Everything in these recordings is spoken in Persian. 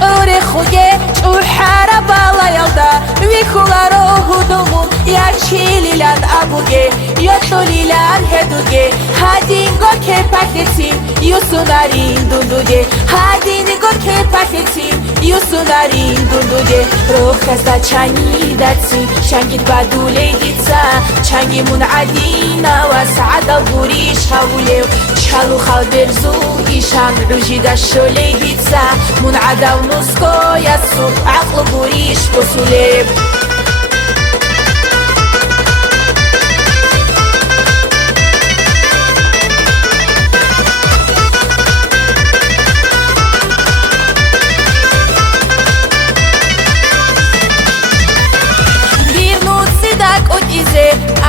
چور خوگه چوحر بالا یلدا وی خولارو هدومون یا چیلیلان ابوگه یا تولیلان هدوگه هادینگو که پاکتیم یوسونارین دوندوگه هادینگو که پاکتیم یوسونارین دوندوگه روح خستا چانی داتسی چنگید بدوله دیتسا چنگیمون عدینا و سعدا بوریش هاولیو چالو خال برزو ایشان روژی داشوله دیتسا من عدا و نسکو یاسو عقل بوریش بسوله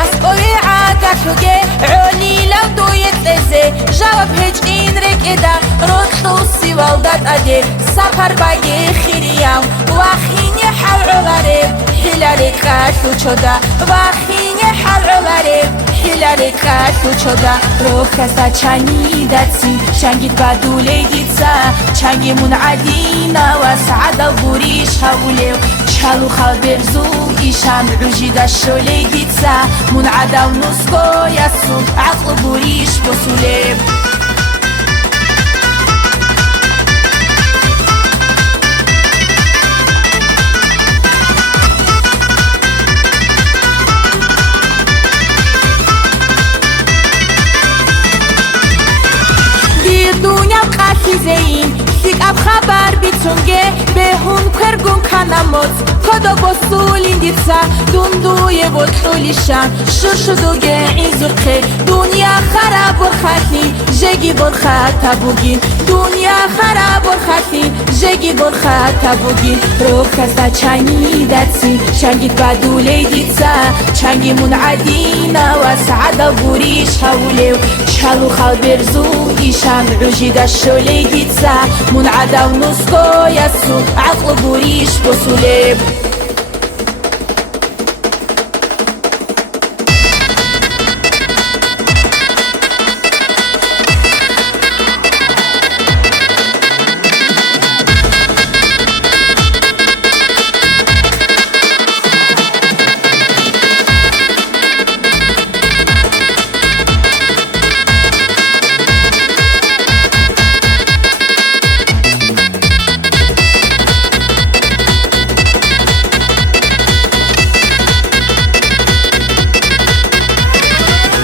اسقوی عاقشوگه علی لو دویت لزه جواب هج این رکدا روتو سیوالداد اده سفر باگه خیریام واخینی حل عباره حلال کاشو چودا واخینی حل عباره حلال کاشو چودا روح خستا چانی داتسی چنگید بدوله دیتسا چنگی من عدینا و سعدا بوریش هاولیو چالو خال برزو ایشان روژی داشوله دیتسا من عدا و نسکو یاسو عقل بوریش بسوله دیر دنیا قاتیزین سیک اب خبر بیتونگه به هون کرگون کنموز کدا بسولین دیتسا دوندوی بطولیشان شدوگه این زرقه دنیا خراب برخاتی جگی برخاتا بوگین دنیا خراب برخاتی جگی برخاتا بوگین روح خستا چنگی داتسی چنگید بدوله دیتسا چنگی من عدینا و سعدا بوریش هاولیو چالو خال برزو ایشان روژی داشوله دیتسا من عدا و نسکو یاسو عقل بوریش بسوله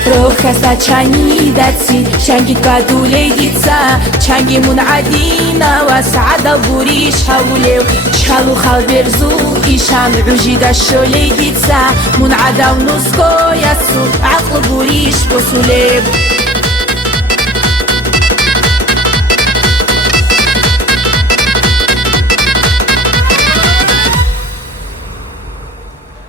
روح خستا چنگی داتسی چنگید بدوله دیتسا چنگی من عدینا و سعدا بوریش هاولیو چالو خال برزو ایشان روژی داشوله دیتسا من عدا و نسکو یاسو عقل بوریش بسوله